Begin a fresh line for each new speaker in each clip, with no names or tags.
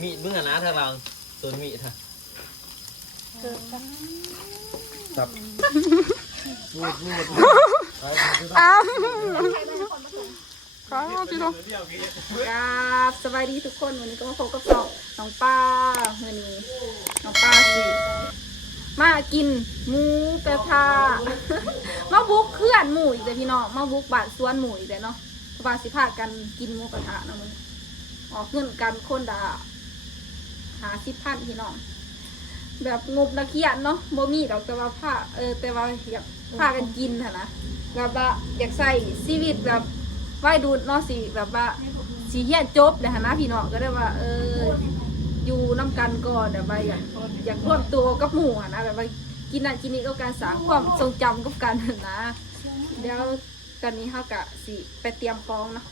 มีดมึงอะนะทางหลังตัวมีดฮะ
เกิดกัน
ครับพูดพูด
อ้าว
ใครเป็นคนผสม
ขอพี่ดู
ครับสบายดีทุกคนวันนี้ก็มาพบกับสองน้องป้าวันนี้น้องป้าสิมากินหมูกระทะมาบุกเพื่อนหมูอีกเลยพี่น้องมาบุกบ้านสวนหมูอีกเลยเนาะเพราะว่าสิพากันกินหมูกระทะเนาะมันออกเงินกันคนดา หาสิบพันพี่น้องแบบงบนักเขียนเนาะบ่มีดอกแต่ว่าผ้าเออแต่ว่าอยากพากันกินค่ะนะแบบว่าอยากใส่ชีวิตแบบวัยรุ่นเนาะสิแบบว่าสีเฮียนจบเลยค่ะนะพี่น้องก็ได้ว่า เออ อยู่น้ำกันก่อนแบบว่าอยากอยากร่วมตัวกับหมู่อะนะแบบว่ากินนั่นกินนี่ก็การสร้างความทรงจำกับกันนะเดี๋ยวตอนนี้เขากะสิไปเตรียมของเนาะ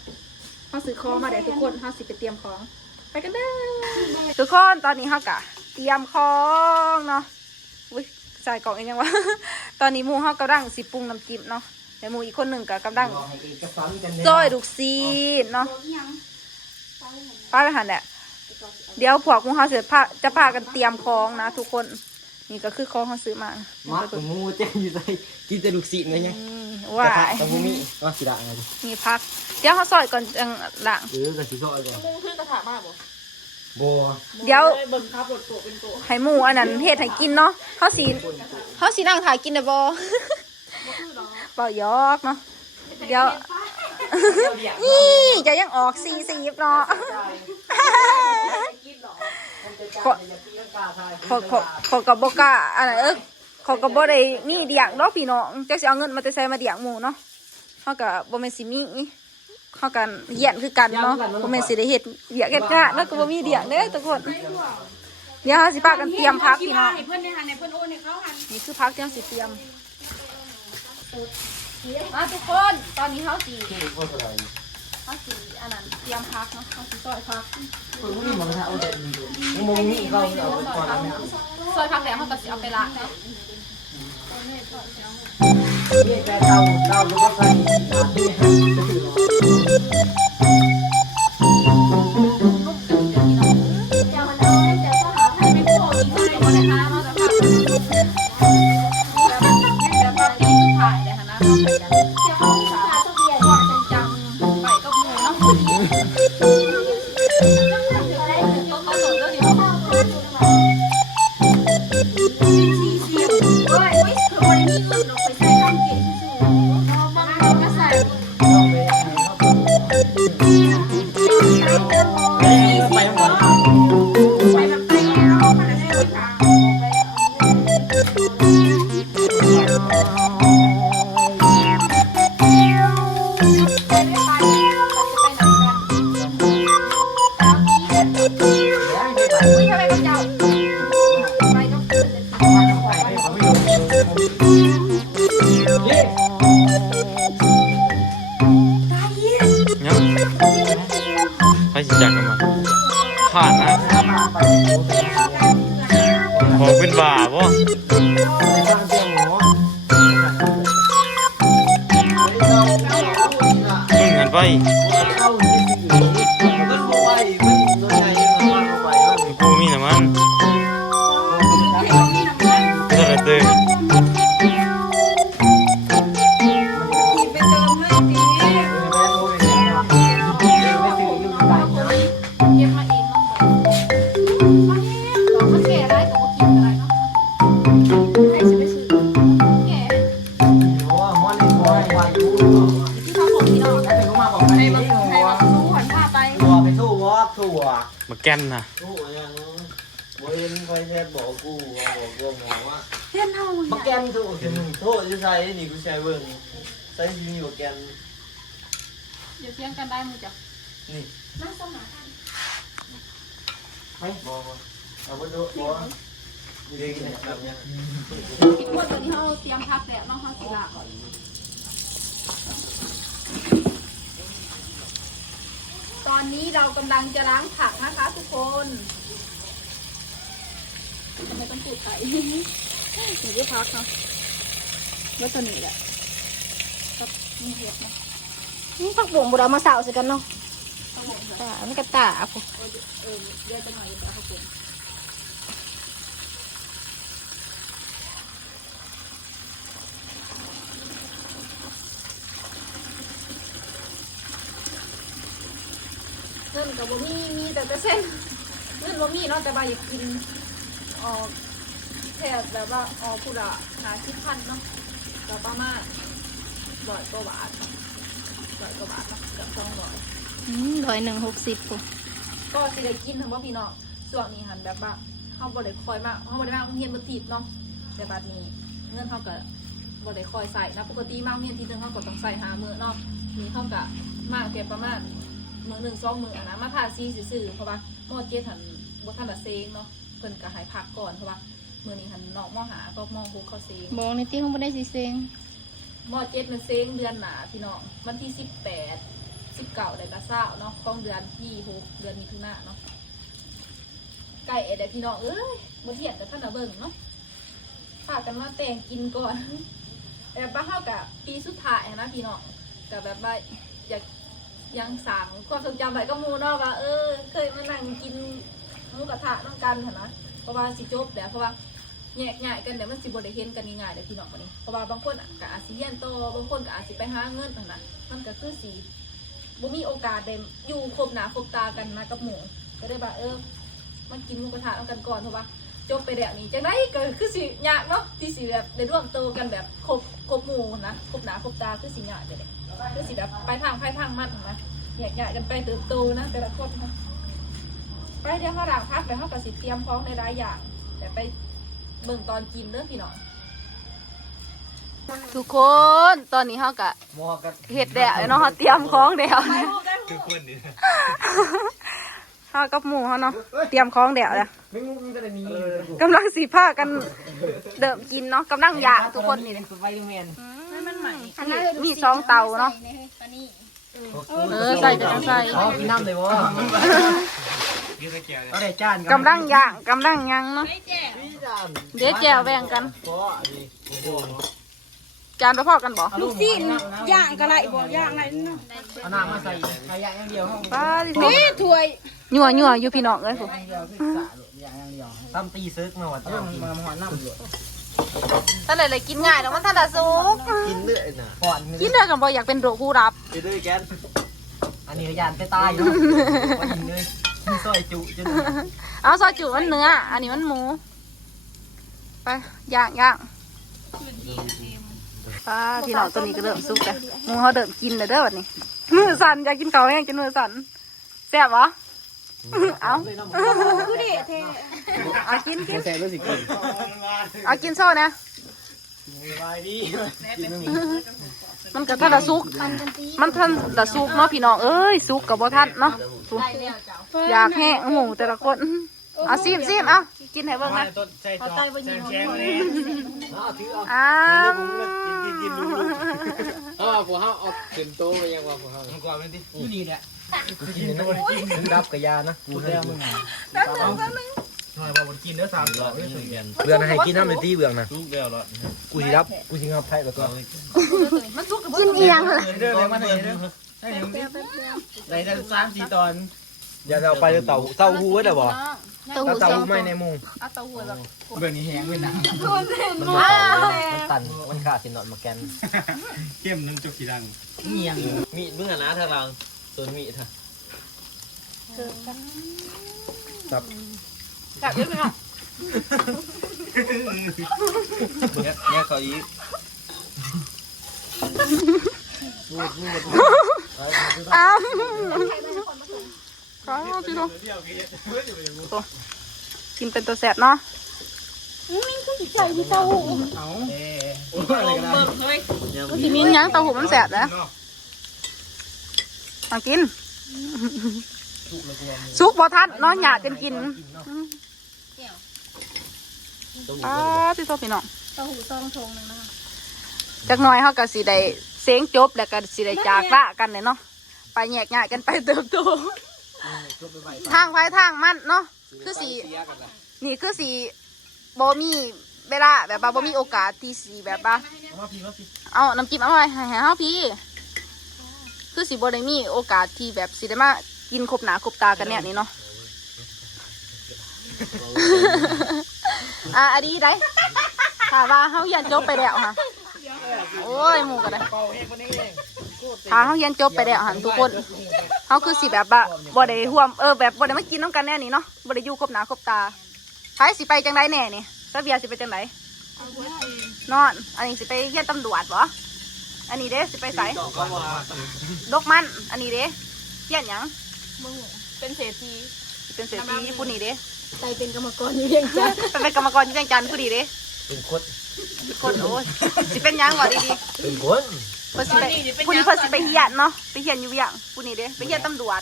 เขาซื้อของมาเดี๋ยวทุกคนเขาสิไปเตรียมของ ไปกันเด้อทุกคนตอนนี้เขากะ เตรียมของเนาะอุ้ยใส่กล่องเองยังวะตอนนี้หมูเขากำลังสิปรุงน้ำจิ้มเนาะแต่หมูอีกคนหนึ่งก็กำลัง
ให้เอกสารกัน
ซอยลูกซีดเนาะป้าไปหันแหละเดี๋ยวพวกหมูเขาเสร็จพาจะพากันเตรียมของนะ ทุกคน นี่ก็คือของเขาซื้อมา
มัดกับมูเจ้าอยู่ใส่กินแต่ลูกศิษย์ไงเนี่ย
อืมว่า
แต่มูมีก็สิด่าไงดิ
มีพัก เดี๋ยวเขาซอยก่อนจังหลัง
เออกับสิซอยก่อน
มุงขึ้นกระถางมากบ่
บัว
เดี๋ยว
เบิ่งครับรถโตเป็นโต
ให้หมูอันนั้นเฮ็ดให้กินเนาะเขาสีเขาสีนั่งถ่ายกินได้บ่เปล่ายอกเนาะเดี๋ยวนี่จะยังออกสีสีเนาะ ขอขอขอขอกับบกล้าอันนั้นเออขอกับบได้นี่เดียงดอกพี่น้องจะสิเอาเงินมาแต่ใส่มาเดียงหมูเนาะเขากับบ่แม่นสิมีเขากันเหียนคือกันเนาะบ่แม่นสิได้เฮ็ดเดียกเฮ็ดงานแล้วก็บ่มีเดียงเด้อทุกคนเดี๋ยวเราสิพากันเตรียมพักพี่น้อง
ให้เพื่อนในหันในเพื่อนโอนให้เขาหัน
นี่คือพักที่เราสิเตรียมมาทุกคนตอนนี้เขาสิ
ที่โคตรอะไร
เขาสิอันนั้นเตรียมพักเนาะเขาสิซอยพัก
มึงนี่มันจะเอาแต่ดีมึงมีเขาเอาไปก่อนนะ
ซอยพักแล้วเขาก็สิเอาไปละเนาะ
นี่แต่เราเราแล้วก็ใส่ที่ให้จ
ไป
หม เป็
นบ่า
บ่
ในฟังเสียงหมอ
มึงกันไป
แกนนะสู้
ยังบ่เห็นไฟแทบบอกกูบอกกูว่า
เห็นเท่า
บักแกนสู้จะมึงโทษจะใช้นี่กูใช้เบิ่งใช้ชีวิตบักแกน
เดี๋ยวเที่ยงกันได้มึงจ้ะ
นี่
นั่งสมาธิ
ไม่บอกเอาไปดูบอกเด็กเนี่ยแบบเนี้ย
พี่อ้วนตัวนี้เขาเตรียมพักแล้วน้องเขาสิละ ตอนนี้เรากำลังจะล้างผักนะคะ ทุกคนทำไมต้องจุดไข่หนูจะพักเนาะแล้วตัวนี้แหละครับนี่เห็ดนะ
ผักบวงบุรามาสาวสิกันเนาะ
เอา
ตาไม่กระตาผม
เออเดี๋ยวจะหน่อยเดี๋ยวเขาปรุงเส้น กับบ่มีมีแต่แต่เส้นเส้นบ่มีเนาะแต่ว่าอยากกินออกแค่แบบว่าออกพูดอะหาชิพันเนาะก็ประมาณร้อยกว่าบาทร้อยกว่าบาทเนาะเกับสองร้อย
ร้อยหนึ่งหกสิบผม
ก็สิได้กินทั้งว่าพี่น้องส่วนนี้หันแบบว่าเขาบ่ได้คอยมาเขาบ่ได้มาโรงเรียนบ่ติดเนาะแต่บัดนี้เงินเขาก็บ่ได้คอยใส่นะปกติมาโรงเรียนทีนึงเขาก็ต้องใส่หามื้อเนาะนี่เขาก็มาแค่ประมาณ มื้อหนึ่งสองมื้ออะนะมาทาซีซื่อๆเพราะว่าหมอเจ็ดหันบ่ทันได้เซ็งเนาะเพิ่นก็ให้พักก่อนเพราะว่ามื้อนี้หันน้องมหาก็มหกเขาเซ็ง
บอกในที่เขาไม่ได้สีเซง
มอเจ็ดมันเซ้งเดือนหนาพี่น้องวันที่สิบแปดสิบเก้าได้กระเซ้าเนาะกองเดือนที่หกเดือนมิถุนาเนาะไก่เอ็ดพี่น้องเอ้ยบ่เทียนกับท่านน่ะเบิ่งเนาะพากันมาแต่งกินก่อนแบบว่าเฮากับปีสุดท้ายอะนะพี่น้องกับแบบว่าอยาก ยังสางความทรงจำไว้ก็มูเนาะว่า เออ เคยมานั่งกินหมูกระทะน้องกันหั่นนะเพราะว่าสิจบแล้วเพราะว่าแยกย้ายกันเดี๋ยวมันสิบ่ได้เห็นกันง่ายๆเดี๋ยวพี่น้องวันนี้เพราะว่าบางคนอะก็อาเรียนโตบางคนก็อาจสิไปหาเงินต่างนั้นมันก็คือสิบ่มีโอกาสได้อยู่ครบหนาครบตากันนะกับหมูก็ได้ว่าเออมากินหมูกระทะเอากันก่อนเพราะว่าจบไปแล้วนี่จังไดก็คือสิยากเนาะที่สิแบบได้ร่วมโตกันแบบครบครบหมู่นะครบหนาครบตาคือสิยากไปเลย คือสิแบบไปทางไปทางมันนะแยกย้ายกันไปเติบโตนะแต่ละคนนะไปเดี๋ยวเขาด่างพักเดี๋ยวเขาก็สิเตรียมพร้อมในหลายอย่างแต่ไปเบิ่งตอนกินเด้อพี่น้องทุกคนตอนนี้เฮากะ
หมอกัน
เฮ็ดแล้วเนาะเฮาเตรียมของแล้ว
คือคนนี่
เฮากับหมูเฮาเนาะเตรียมของแล้วแล้ว
ไม่งูมันก็ได้มี
กำลังสิพากันเดิมกินเนาะกำลังอยางทุกคนนี่เลย
ไฟเมน
อันนี้มีสองเตาเนาะเออใส่จะใส่
อ๋อกินน้ำเลยวะ
ยืดตะเกียบเลย
เอาได้จาน
กำลังย่างกำลังยังเนาะ
พี่จาน
เดี๋ยวแจวแบ่งกัน
ก็อันนี้โอ้โห
จานไปพอกันบ่
ลูกชิ้น
ย่างกะไรบอกย่างอะไรเนาะ
เอาน้ำมาใส่ใส่อย่างเดียวห้อง
ป้าดิ
นี่ถ้วย
ยั่วยั่วอยู่พี่น้องเอ้ยผู้
อย่างเดียวคือสระอย่างเดียวทำตีซึกมาวัดเออมามาหอน้ำอยู่
ท่านเลยกินง่ายเนาะมันท่านละสุก
กินเลือดน่ะก่อน
กินเลยกันบ่อยากเป็นโรคผู้รับ
กินเลยแกนอันนี้ยานไปตายเนาะว่ากินเลยกินซอยจุจน
เอาซอยจุมันเนื้อ อันนี้มันหมู ไปย่างย่างป้าพี่น้องตัวนี้ก็เริ่มสุกแล้วหมูเขาเดิมกินเลยเด้อวันนี้มือสั่นอยากกินเกาแห้งจนมือสั่นแซ่บวะ เอา
คือดิเท
เอากินกิน
แซ่บรู้สิกิน
เอากินโซ่นะ
สบายดี
มันก็ท่านละสุก มันท่านละสุกเนาะพี่น้องเอ้ยสุกกับบ่ท่านเนาะอยากแห้งหมูแต่ละคนเอาซิมซิมเอากินให้เบิ่งนะ
ต้นใส่จอกใส่แข้งเลย
เอาถือเอา
อ้าว
เออพวกเขาเอาขึ้นโต๊ะไปยังว่าพวกเขา
มันกว่ามันดิ
อยู่นี่แหละ กินนะมึงรับกับยานะกูแล้วมึง
หน่อยบอกมันกินเนื้อสามดอกเลย
เบื่อนะให้กินน้ำในตีเบื่อนะ
ลูกเดียวหรอ
กูสิรับกูสิงับไพ่แล้วก็
กินเอียงเลย
เด้อเลยมาเด้อได้เดี๋ยวได้ได้สามสี่ตอน
อย่าเอาไปเต่าเต่าหูไว้เด้อบ่
เต้าหู้
เต่า
ซอ
หู
ง
ไม่ในมุง
เอาเต้าหู้แบบ
เบื่อนี้แห้งเลยนะ
มันบ่เต่ามันตันมันขาดสินอนมาแกน
เข้มน้ำจุกสีดัง
เงียง
มีดมึงอะนะทางหลั งส่วนมีดเถอะ
ครับ
กัดเยอะไปหน่อย
เนี่ยเนี่ยเขาอีก
อ้าว
ก็พี่น้อง
กินเป็นตัวแสบเนาะ
เอาเอ๊ะโอ้ยอะไรกันนะ
มันสิมีหยังเต้าหู้มันแสบแล้ว มากินซุกบ่ทันเนาะหยาจนกินอ้าพี่โซพี่น้อง
เต้าหู้ซองทงหนึ่งนะคะ
จักหน่อยเฮาก็สิได้เสียงจบแล้วก็สิได้จากละกันเลยเนาะไปแยกย้ายกันไปเติบโตทางไปทางมันเนาะคือสิ
เสียกันละ
นี่คือสีบ่มีเวลาแบบว่าบ่มีโอกาสที่สีแบบว่า
เอามาพี่มาพี่
เอาน้ำจิ้มเอาไว้ให้ให้เฮาพี่ คือสิบ่ได้มีโอกาสที่แบบสิได้มากินครบหนาครบตากันเนี่ยนี่เนาะอะอันนี้ได้ถามว่าเฮาเรียนจบไปแล้วค่ะโอ้ยหมูกันเลยถ้าเฮาเรียนจบไปแล้วค่ะทุกคนเฮาคือสิแบบว่าบ่ได้ร่วมเออแบบบ่ได้มากินน้ำกันแน่นี่เนาะบ่ได้อยู่ครบหนาครบตาไผสิไปจังไดแน่นี่ซะเบียสิไปจังไดนอน อันนี้สิไปเฮียนตำรวจบ่ อันนี้เด้สิไปไส
ก็มา
ดกมัน อันนี้เด้เฮียนหยัง
เป็นเศรษฐี
สิเป็นเศรษฐีผู้นี้เด้
ใจเป็นกรรมกรอยู่เรียงจันทน์
ไปเป็นกรรมกรอยู่เวียงจันทน์ผู้นี้เด้
เป็นคน
คนโอ้ยสิเป็นหยังก่อนดี
เป็นคน
ๆเพิ่นสิไปผู้นี้เพิ่นสิไปเฮียนเนาะไปเฮียนอยู่เวียงผู้นี้เด้ไปเฮียนตำรวจ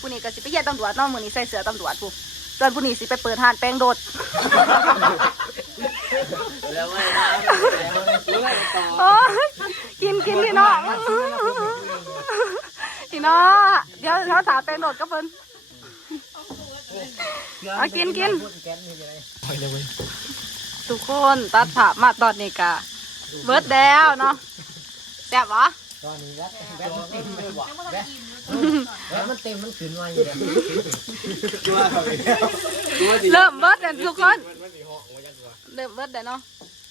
ผู้นี้ก็สิไปเฮียนตำรวจเนาะมื้อนี้ใส่เสื้อตำรวจผู้ส่วนผู้นี้สิไปเปิดห้านแป้งโดด
แล้วไม่ไม่ซื้ออะไรต่อ
โอ้กินกินพี่น้องพี่น้องเดี๋ยวเขาสามแป้งโดดก็เพิ่นเอากินกินทุกคนตัดผ่ามาตอนนี้กะเบิร์ดแล้วเนาะแซ่บวะ
ตอนนี้แบตแบตมันเต็มเลยว่ะแบตแบตมันเต็มมันขึ้นมาอยู่เลย
เริ่มเบิร์ดแล้วทุกคน เริ่มเบิร์ดแล้วเนาะ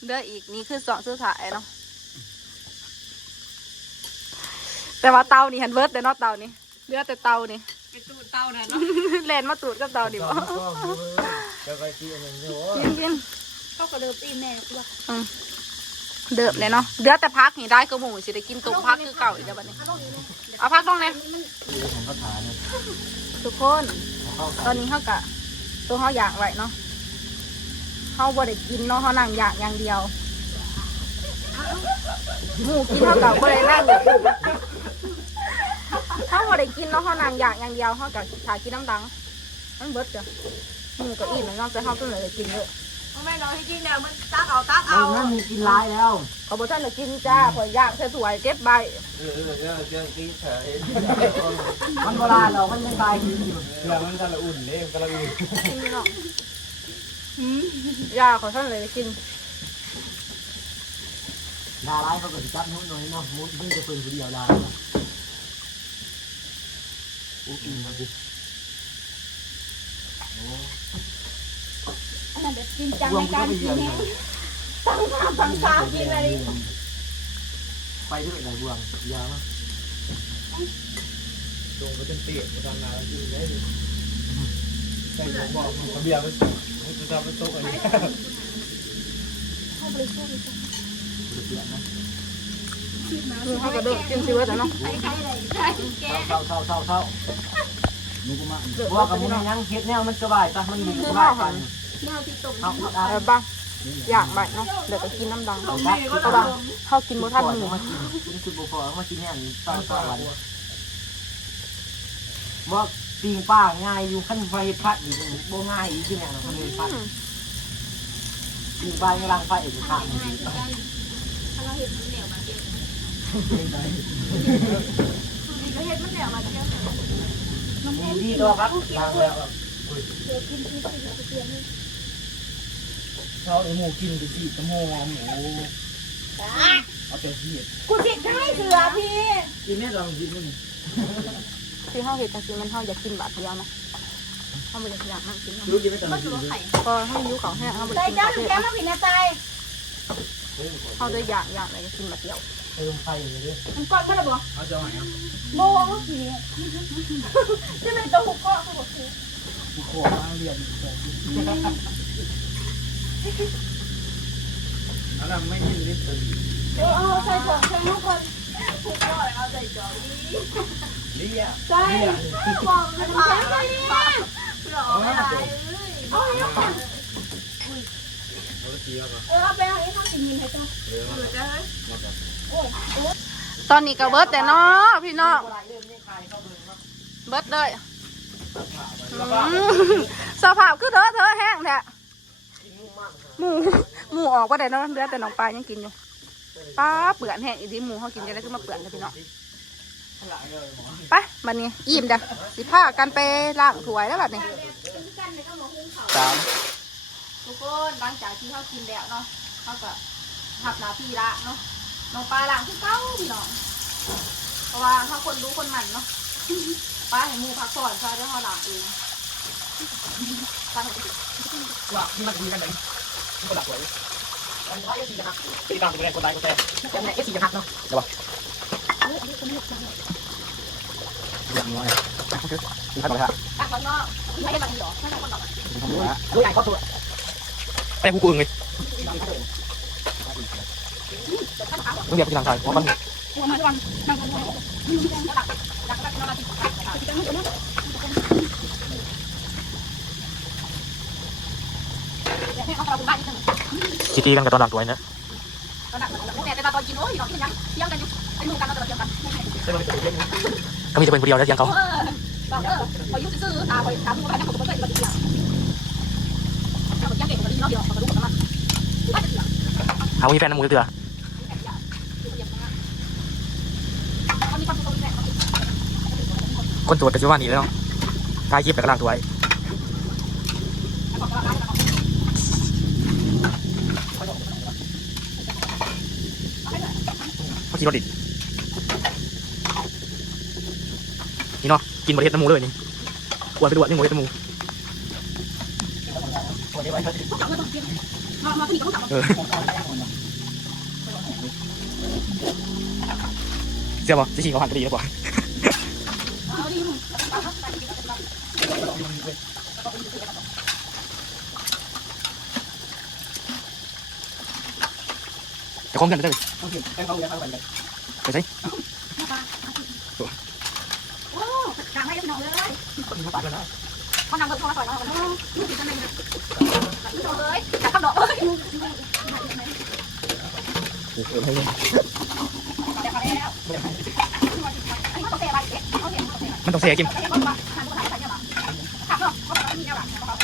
เหลืออีกนี่คือสองสุดท้ายเนาะแต่ว่าเตานี่หันเบิร์ดแต่เนาะเตานี่เหลือแต่เตานี่
ไปตูดเต้าน่ะเนาะ
เล่นมาตูดกับเตาดิบ่
จะไปที่อะไรเนี่ยโอ้
กินกิน
เขาก็เริ่มตีแม่ว่า
อืม เดิมเลยเนาะเหลือแต่พักนี่ได้ก็หมูสิได้กินตุ่มพักคือเก่าอีกแล้วบัดนี้เอาพักลงเลย
ของเขาถาเนี่ย
ทุกคน
เขา
ตอนนี้เขากะตัวเขาอยากไว้เนาะเขาบ่ได้กินเนาะเขานั่งอยากอย่างเดียวหมูกินเขากะบ่ได้นั่งอยู่เขาบ่ได้กินเนาะเขานั่งอยากอย่างเดียวเขากะถ่ายกินน้ำดังมันเบิดจ้ะหมูก็อิ่มแล้วเนาะแต่เขาต้องเลยกินเยอะ
แม่เราให้กินแล้วมันตักเอาตัก
เอา
เอา
นั่นมีกินร้ายแล้ว
เขาบอกท่านเลยกินจ้าข่อยอยากใส่ถ้วยเก็บใบ
เออเออเรื่องเรื่องที่เธอเห็น
มันโบราณเรามันยังตายอยู่
เรื่องมันกระอุ่นเล่กระอุ่น
กินเนาะยาขอท่านเลยกิน
ดาร้ายเขาก็จะจับนู้นหน่อยเนาะมุดมึงจะเป็นคนเดียวดาอู้กินมาดิ
อันนั้นแบบ จริงจัง
รว
ใน
มก็
การ
ไป
กิ
เยื
น
อน
แห้งตั้งมาฟังตากินอะไร
ไปด้วยไหนบวงยามั้ง
ลงไปจนเตี้ยมาทำงานอยู่ได้ใส่ผมบอกเขาเบียร์ไปให้กูทำไปโต๊ะอันนี้
เดือดนะ
คือเขาก็เดินกินซิวแต่เนาะ
ใครใครอะไรใช่แก
เศร้าเศร้าเศร้าเศร้ามึงก็มาว่ากับมึงยังเฮ็ดแนวมันสบายปะมันมีสบายกัน
แนวที่ตก
เอาเอา
เออบ้างอยากใบเนาะเดี๋ยวก็กินน้ำดัง
เอาบัก
เพราะว่าเขากินบ่ทัน
ก่อน
หมู
มากินกินสุดบุฟเฟ่มากินเนี่ยตอนกลางวันว่าปิงป้าง่ายอยู่ขั้นไฟพัดอยู่โบง่ายอยู่ที่เนี่ยนะขั้นไฟพัดปิงป้ากำลังไฟอยู่ข้าง
ง่ายกันถ้าเราเห็นมันเหนียวมาเดียวเราเห็นมันเหนียวมาเดียว
ดีตัวครับทางแล้ว
เดี๋ยวกินกินกินเราไปเปลี่ยนให้
เขาไอหมูกินไปสิตะโมหมูเอาแต่เหี้ย
กูจิกให้เสือพี่
กินเนี่ยลองกินมัน
คือเขาเห็ดจังซี่มันเขาอยากกินบาดเดียวนะเขาบ่อยากอยากนั่งกินเนาะ
รู้กินไม่ตลอด
พอเขาหิวเขาแห้งเขาได้กิน
จ้า
บาด
ถึ
เดียว
งแก้มาผิดนะใจ
เขาได้อยากอยากอะไรกินบาดเดียว
เติมไฟเลยดิ
มันก่อนก็ได้บ่
เอาจะไหน
โมเมื่อกี้ที่เป็นตัวหุบก็คือบอกคือ
กูขอมาเรียน
เอาละไม่กินนิดนึง
เดี๋ยวเอาใส่ถุงใส่ลูกคนหุบก็เอาใส่จอด
นี่อะ
ใส่บอกมันแข็งเลยเนี่ยหล่อไม่ได้เอาให้ก่อน
เอาละทีครับ
เออเอาไปให้เขาสิยินให้จ้า
เรือมา
เดี๋ยวจะให้
ตอนนี้ก็เบิดแต่เนาะพี่น้องเบิดเลยอืมสภาพคือเด้อเธอแห้งแท้ หมูหมูออกว่าได้เนาะเหลือแต่น้องปลายังกินอยู่ป้าเปื่อนแห้งอีดีหมูเขากินจะได้ขึ้นมาเปื่อนเลยพี่น้องไปบัดนี้อิ่มเด้อสิพากันไปล้างถ้วยแล้วบัดนี้
สาม
ทุกคนหลังจากที่เขากินแล้วเนาะเขาก็หับหน้าที่ละเนาะน้องปลาล้างที่เก้าพี่น้องเพราะว่าเขาคนรู้คนมันเนาะป้าเห็นหมูพักผ่อนซะได้ห่อหลังเองป้าเห็น
ว่าที่มันมีกันไหน คนหลักสวยตีตามตัวแรงคนตายคนแท้แต่ในเอสซีจะหักเนาะเดี๋ยวบอกอย่างน้อยมีใครบอกฮะ
ตักมันก็ไม่ได้มาดีหรอไม่ใช่คนหรอก
รู้ใหญ่เขาตัว
ไอ้กูกูอึ้งเลยต้องเรียกไปทางซ้ายเพราะมัน
หัวมาทุกวันนั่งกันหัวตักตักตักนอนมาติดให้เขาเราบ้านที่ถนน
คิดตีกันกับตอนหลังตัวนะ
ตอนหนักแต่ตอนกินโอ้ยเราที่ยังเที่ยงกันอยู่ไอ้มือกันเราจะเที่ยงกัน
ก็มีจะเป็นคนเดียวแล้วยังเขา
เออบอกเออพอยุ่งซื่อตาพอตาพูดไปนะผมก็ไม่ได้ปฏิบัติถ้าผมยังเด็กผมก็ดีเนาะเดียวผมก็รู้กันมาว่าจะเสีย
หาว่ามีแฟนน้ำมูเตือ
เขามีความสุขแน่
คนตรวจกันจะว่านี่แล้วท้ายคลิปแต่กำลังตัวไอ้ เมื่อกี้รถดินี่เนาะกินบริเวณน้ำมูเลยนี่ควรไปดูนี่หมูเห็ดน้ำมู
เขาถาม
เออเสียบ่จะขี่เขาหันไปดีแล้วกว่าจะคล้อกันได้เลย
เขาเห็นเขาเลี้ยงเขาแบบนี้
ไปใช่
โอ้ดังให้พี่น้องเลย
เขาตายกันแล้ว
เขานำเบอร์โทรมาต่อยเราเลยเลยจากคำดอกเลย
เออให้เลย
เดี๋ยวเขาแล้วอันนี้เขาเตะ ไปเอ๊ะเขาเตะเขาเตะ
มันต้องเสียกิม
เตะเขามาหันมาใส่เนี่ยหรอขับเนาะเขาบอกว่ามีแนวหลังเขา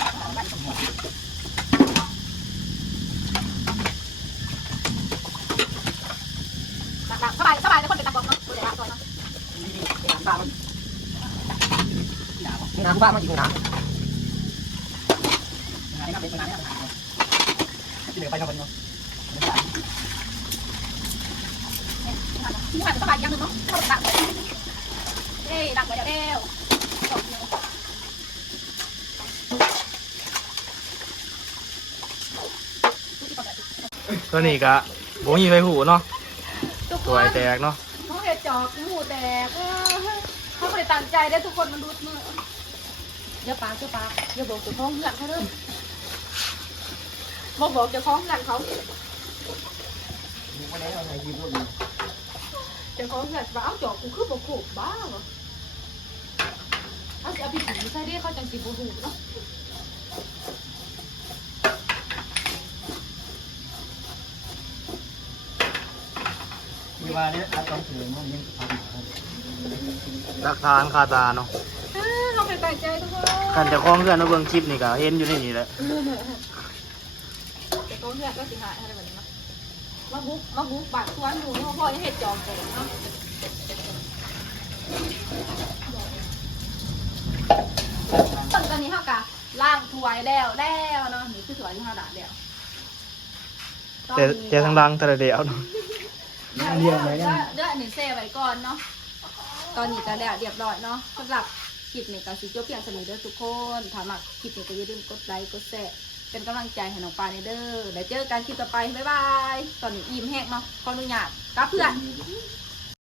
ดังสบายสบายแต่คนเป็นตะกอนเนาะคนเดียวตัวเนาะ
น้ำบ้ามันน้ำบ้ามันอีกน้ำน้ำเป็นน้ำที่เหลือไปทำไปเนาะ
ที่ผ่านสบายยังนึงเนาะเขาดังเอ้ดังกว่าเดียว
ตัวนี้ก็บ่มีไฟหูเนาะ ตัวนแตกเนาะ
เขาเห็ดจอกหมูแตกเขาไม่ได้ตั้งใจได้ทุกคนมันดูดมืออย่าปากอย่าปากอย่าบอกเจ้าของเงินเขาเด้อบอกบอกเจ้าของเงินเขา
วันนี้เราไงยิ้มพูด
เจ้าของเงินว่าเอาจอกกูคือบอกโขกบ้าเหรอเอาสิเอาไปผีใส่ได้เขาจังสิบูหูเนาะ
ว่าเนี่ยอาต้องถือมันยังทำ
หลักฐานคาตาเนาะ
เขาเป็นตั้งใจทุกคน
กันจะคล้องเพื่อนมาเบิ่งคลิปนี่ก็เห็นอยู่ในนี่แหละ
เจ้าของเงินก็สิหายอะไรแบบนี้เนาะมาบุกมาบุกบาดทวนอยู่เนาะพ่อยังเห็ดจอกแตกเนาะตอนตอนนี้เท่ากับล่างถวยแล้วแล้วเนาะนี่คือถวยที่เท่าด่าแล้ว
แต่แต่ทางดังแต่ละเดียวเนาะ
เดี๋ยวเดี๋ยวเดี๋ยวเดี๋ยวอันนี้เซไว้ก่อนเนาะ ตอนนี้ก็แล้วเรียบร้อยเนาะสำหรับคลิปนี้ก็สิจบเพียงเท่านี้เด้อทุกคนถ้ามักคลิปนี้ก็อย่าลืมกดไลค์กดแชร์เป็นกำลังใจให้น้องปลาในเด้อเดี๋ยวเจอกันคลิปต่อไปบ๊ายบาย ตอนนี้อิ่มแห้งเนาะขออนุญาตกับเพื่อน